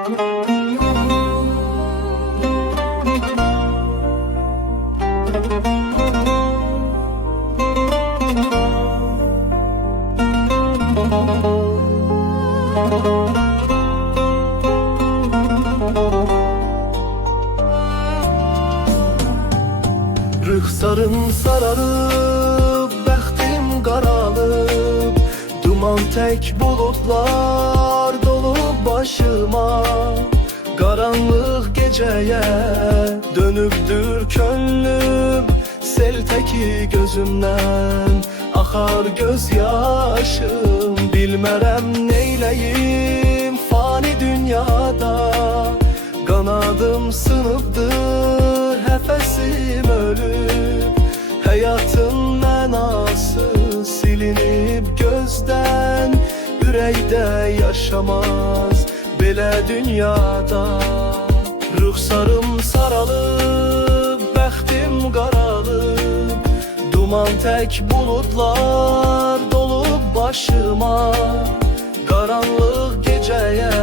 Rüxsarım sararıb, bəxtim qaralıb, duman tək bulutlar dolub başıma. Qaranlıq gecəyə dönübdür könlüm, sel təki gözümdən axar göz yaşım. Bilmərəm neyləyim fani dünyada, qanadım sınıbdır, həfəsim ölüb. Həyatın mənası silinib gözdən, ürəkdə yaşamaz belə dünyada. Rüxsarım saralıb, bəxtim qaralıb, duman tək bulutlar dolub başıma. Qaranlıq gecəyə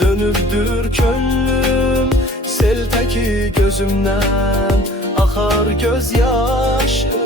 dönübdür könlüm, sel təki gözümdən axar göz yaşım.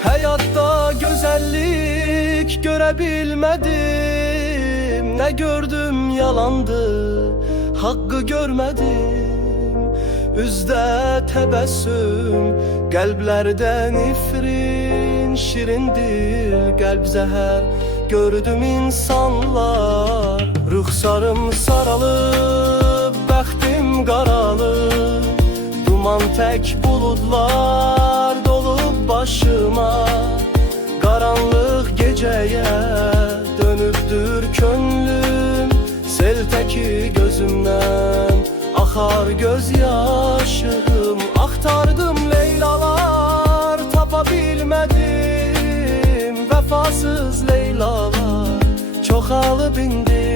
Həyatda gözəllik görə bilmədim, nə gördüm yalandı, haqqı görmədim. Üzdə təbəssüm, qəlblərdə nifrin, şirindir qəlb zəhər, gördüm insanlar. Rüxsarım saralıb, bəxtim qaralıb, duman tək bulutlar dolub başıma. Qaranlıq gecəyə dönübdür könlüm, sel təki gözümdən axar göz yaşım. Axtardım leylalar, tapa bilmədim, vəfasız leylalar çoxalıb indi.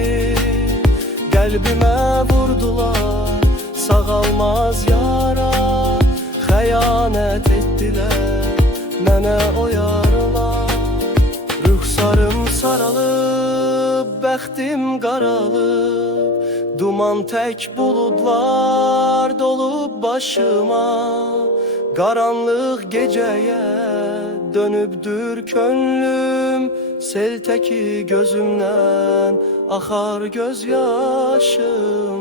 Qəlbimə vurdular, sağalmaz yara, xəyanət etdilər mənə o yarlar. Rüxsarım saralıb, bəxtim qaralıb, duman tək bulutlar dolub başıma. Qaranlıq gecəyə dönübdür könlüm, sel təki gözümdən axar göz yaşım.